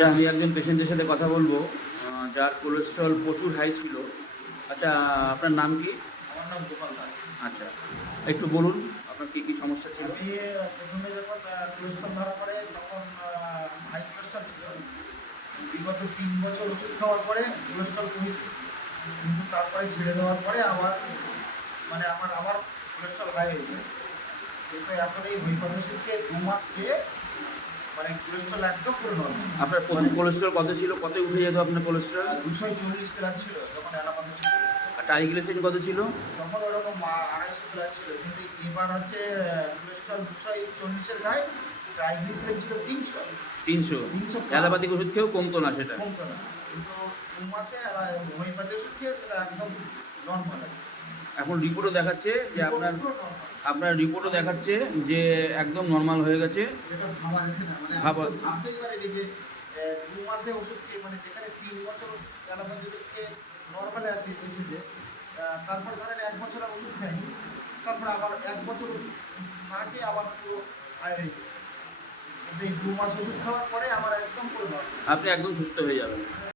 আচ্ছা আমি একজন পেশেন্টের সাথে কথা বলব। যার কোলেস্ট্রল প্রচুর হাই ছিল। আচ্ছা আপনার নাম কি? আমার নাম গোপাল দাস। আচ্ছা একটু বলুন আপনার কী কী সমস্যা ছিল? আমি প্রথমে যখন কোলেস্ট্রল ধরা পড়ে তখন হাই কোলেস্ট্রল ছিল। বিগত তিন বছর ওষুধ খাওয়ার পরে কোলেস্ট্রল কমেছে। কিন্তু তারপরে ছেড়ে দেওয়ার পরে আবার মানে আমার আবার কোলেস্ট্রল হাই হয়ে যায়। কিন্তু এখন এই হোমিওপ্যাথি ওষুধ খেয়ে দু মাস খেয়ে মানে কোলেস্ট্রল একদম পুরো আপনার প্রথম কোলেস্ট্রল কত ছিল? কত উঠে যেত আপনার কোলেস্ট্রল দুশো চল্লিশ প্লাস ছিল যখন খেয়েছিলাম। আর ট্রাইগ্লিসাইড কত ছিল? তখন ওরকম আড়াইশো প্লাস ছিল কিন্তু এবার হচ্ছে কোলেস্ট্রল দুশো চল্লিশের গায়ে ট্রাইগ্লিসাইড ছিল তিনশো। তিনশো। তিনশো। অ্যালোপ্যাথিক ওষুধ খেয়েও কমতো না সেটা? কমতো না। কিন্তু দু মাসে হোমিওপ্যাথি ওষুধ খেয়ে সেটা একদম নর্মাল এখন রিপোর্টও দেখাচ্ছে যে আপনার আপনার রিপোর্টও দেখাচ্ছে যে একদম নর্মাল হয়ে গেছে। ভাবা মানে দু মাসে ওষুধ খেয়ে মানে যেখানে তিন বছর ওষুধ অ্যালোপ্যাথি ওষুধ খেয়ে নর্মালে আসে এসেছে তারপরে ধরেন এক বছর ওষুধ তারপরে আবার এক বছর ওষুধ না খেয়ে আবার পুরো হাই গেছে। এই দু মাস ওষুধ খাওয়ার পরে আমার একদম আপনি একদম সুস্থ হয়ে যাবেন।